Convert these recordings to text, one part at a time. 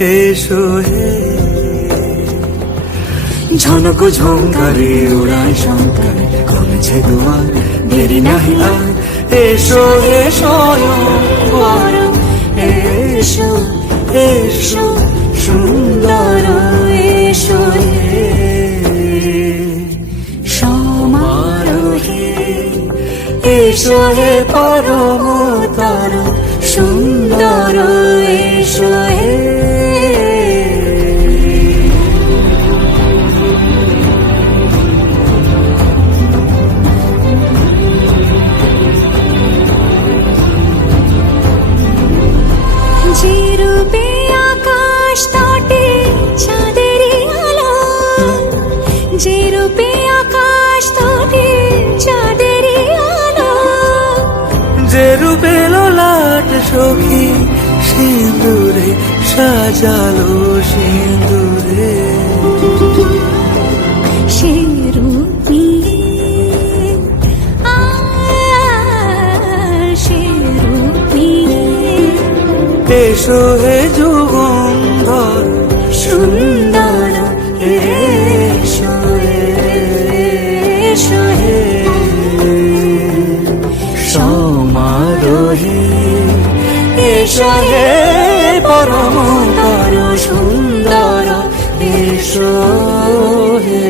এসো হে। ঝনক ঝঙ্কারে উড়ায় শঙ্কারে কমেছে দুয়ার, দেরি নাহি আর, এসো হে স্বয়ংবর। এসো এসো সুন্দর, এসো হে সমারোহে। এসো হে পরমতর সুন্দর, এসো হে। যে রূপে আকাশ তটে চাঁদেরই আলো, যে রূপে আকাশ তটে চাঁদেরই আলো, যে রূপে ললাট সখী সিঁদুরে সাজালো সিঁদুরে, সে রূপী এসো হে যুগন্ধর সুন্দর, এসো এসো হে সমারোহে। এসো হে পরমতর সুন্দর, এসো হে।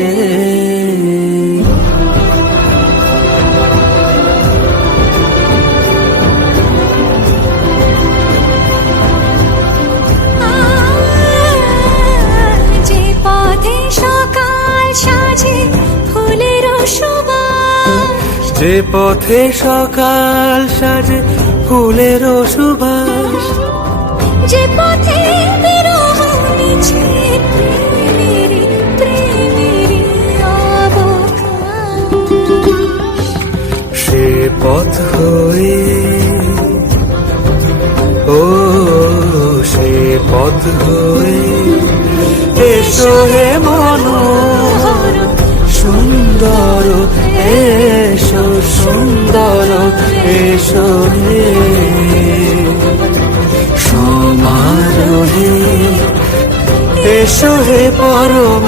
যে পথে সকাল সাজে ফুলের সুবাস, যে পথে বিরহ মিছে প্রেমেরই প্রেমেরই অবকাশ, সে পথ হয়ে ও সে পথ হয়ে এসো হে মনোহর সুন্দর, এসো সুন্দর, এসো হে সমারোহে। এসো হে পরম